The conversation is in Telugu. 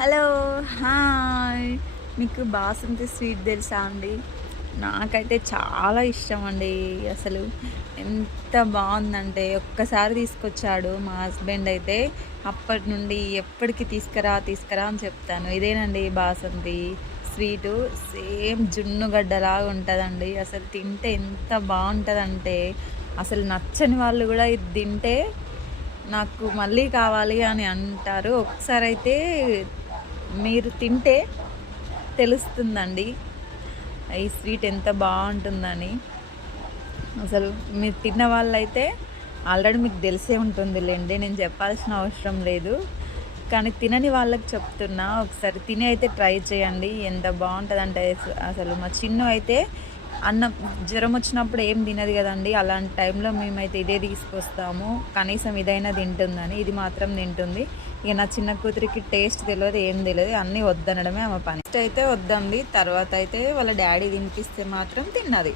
Hello, hi. మీకు బాసంతి స్వీట్ తెలుసా అండి? నాకైతే చాలా ఇష్టం అండి. అసలు ఎంత బాగుందంటే ఒక్కసారి తీసుకొచ్చాడు మా హస్బెండ్ అయితే అప్పటి నుండి ఎప్పటికి తీసుకురా తీసుకురా అని చెప్తాను. ఇదేనండి బాసంతి స్వీటు. సేమ్ జున్నుగడ్డలాగా ఉంటుందండి. అసలు తింటే ఎంత బాగుంటుందంటే అసలు నచ్చని వాళ్ళు కూడా ఇది తింటే నాకు మళ్ళీ కావాలి అని అంటారు. ఒకసారి అయితే మీరు తింటే తెలుస్తుందండి ఈ స్వీట్ ఎంత బాగుంటుందని. అసలు మీరు తిన్న వాళ్ళైతే ఆల్రెడీ మీకు తెలిసే ఉంటుందిలేండి, నేను చెప్పాల్సిన అవసరం లేదు. కానీ తినని వాళ్ళకి చెప్తున్నా, ఒకసారి తిని అయితే ట్రై చేయండి. ఎంత బాగుంటుందంటే అసలు మా చిన్ను అయితే అన్నం జ్వరం వచ్చినప్పుడు ఏం తినదు కదండి. అలాంటి టైంలో మేమైతే ఇదే తీసుకొస్తాము, కనీసం ఇదైనా తింటుందని. ఇది మాత్రం తింటుంది. ఇక నా చిన్న కూతురికి టేస్ట్ తెలియదు, ఏం తెలియదు, అన్నీ వద్దనడమే ఆమె పని. ఫస్ట్ అయితే వద్దండి, తర్వాత అయితే వాళ్ళ డాడీ తినిపిస్తే మాత్రం తిన్నది.